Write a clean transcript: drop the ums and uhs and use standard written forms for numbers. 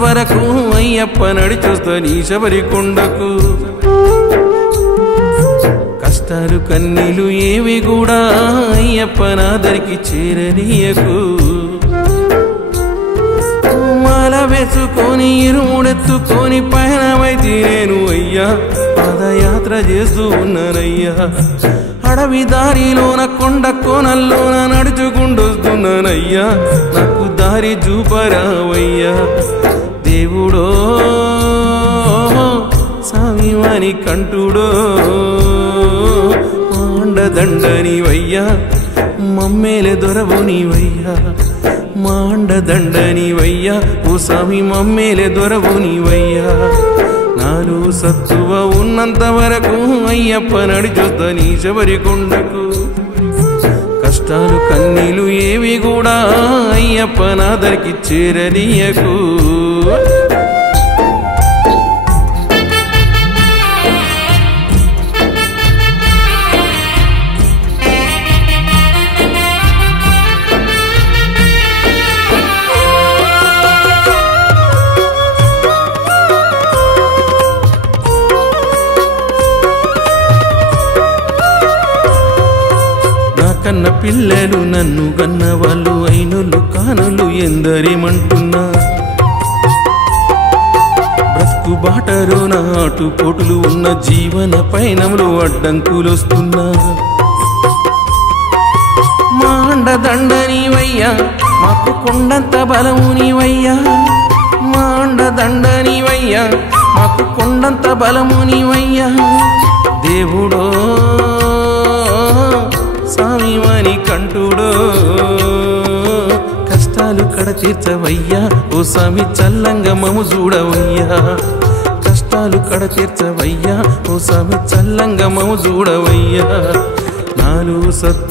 వరకు అయ్యప్ప నడిచొస్తా నీ శబరి కొండకు కష్టాలు కన్నీలు ఏవి కూడా అయ్యప్ప నాదరికి చేరనీయకు మాల వేసుకొని ఇరుముడెత్తుకొని పయనమైతే నేను అయ్యా పాదయాత్ర చేస్తూ ఉన్నానయ్యా అడవి దారిలోన కొండ కోనల్లోన నడుచుకుంటొస్తున్నానయ్యా నాకు దారి చూపరావయ్యా దేవుడో స్వామివాని కంటుడో మాండదండనివయ్యా మమ్మేలే దొరవు నీవయ్యా మాండదండనివయ్యా ఓ స్వామి మమ్మేలే దొరవు నీవయ్యా నాలో సత్తువ ఉన్నంత వరకు అయ్యప్ప నడిచొస్తా నీ శబరి కొండకు కష్టాలు కన్నీలు ఏవి కూడా అయ్యప్ప నాదరికి చేరనీయకు కన్న పిల్లలు నన్ను కన్న వాళ్ళు అయినోళ్ళు కానులు ఎందరేమంటున్నా బ్రతుకు బాటలో నాటు పోటులు ఉన్న జీవన పయనంలో అడ్డంకులొస్తున్నా మాండదండనివయ్యా మాకు కొండంత బలము నీవయ్యా మాండదండనివయ్యా మాకు కొండంత బలము నీవయ్యా దేవుడో స్వామివాని కంటుడో కష్టాలు కడ తీర్చవయ్యా ఓ స్వామి చల్లంగా మము చూడవయ్యా కష్టాలు కడ తీర్చవయ్యా ఓ స్వామి చల్లంగా మము చూడవయ్యా నాలో సత్తు